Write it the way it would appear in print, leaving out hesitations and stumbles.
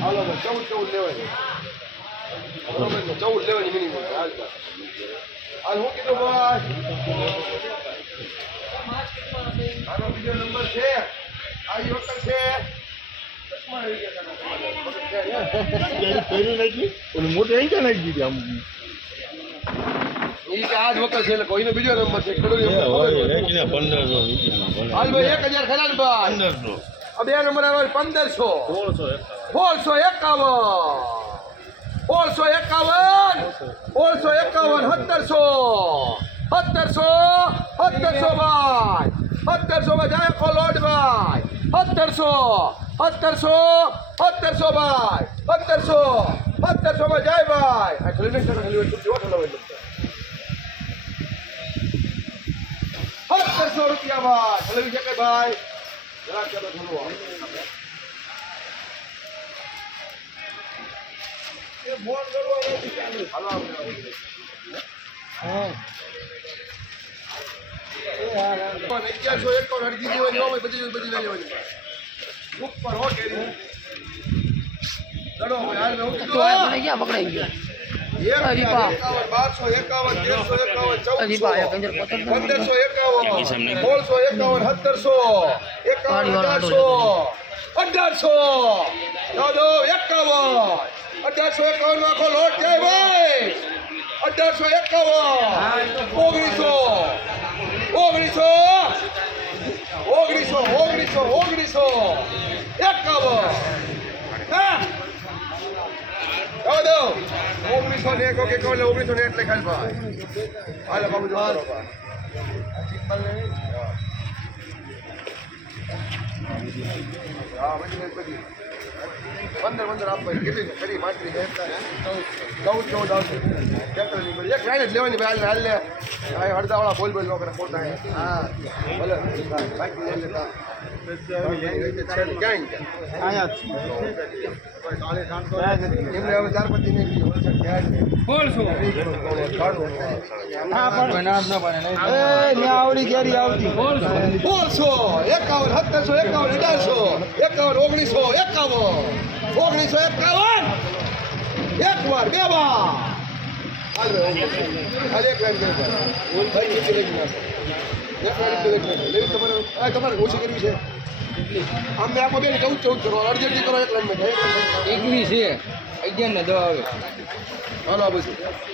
હાલો 14 લેવાની 14 લેવાની મિનિમમ હાલતા હાલ હું કીધું ભાઈ આનો બીજો નંબર છે આ વખત છે મોટે અહીં ક્યાં નાખી દીધી આમ આજ વખત છે એટલે કોઈનો બીજો નંબર છે હાલ ભાઈ 1000 ખરા ને ભાઈ 1500 આ બે નંબર આવે 1500 1700 ભાઈ 1700 માં જાય કોલોડ ભાઈ 1700 ભાઈ 1700 માં જાય ભાઈ આ ખાલી નહીં ખાલી જો ઠલો હોય 1700 રૂપિયા ભાઈ ખાલી છે કે ભાઈ જરા ચાલો થોડું એ મોન કરવા હાલો હા 1151 હરજી દેવાની હોય બધી લઈ લેવાની ઉપર હો કેરી દડો હાલ મે હું કીધું મને ક્યાં પકડાઈ ગયો હરીપા 1251 હરીપા એક અંદર પતંગ 1851 નો આખો લોટ જાય ભાઈ 1900 ને કો કે કો 1900 ને એટલે ખાલી ભાઈ હાલો બાબુ જો હાલો ભાઈ હા પછી 15 આપવા કેટલી ખરી માત્રી છે 14 આવશે એક લાઈન જ લેવાની ભાઈ હાલ ને અડધા વાળા બોલ બોલ લોકો પોતા હા ભલે બાકી લઈ લેતા એમને હવે 4-5 દિન આવડી કેરી આવતી 1751 એક વાર બે વાર હાલ એક લાઈન તમારે ઓછી કરવી છે આમ મેં આમાં બેન 14 કરો અડધી કરો એક લાઈન એકલી છે 11 ને 10 આવે હાલો પછી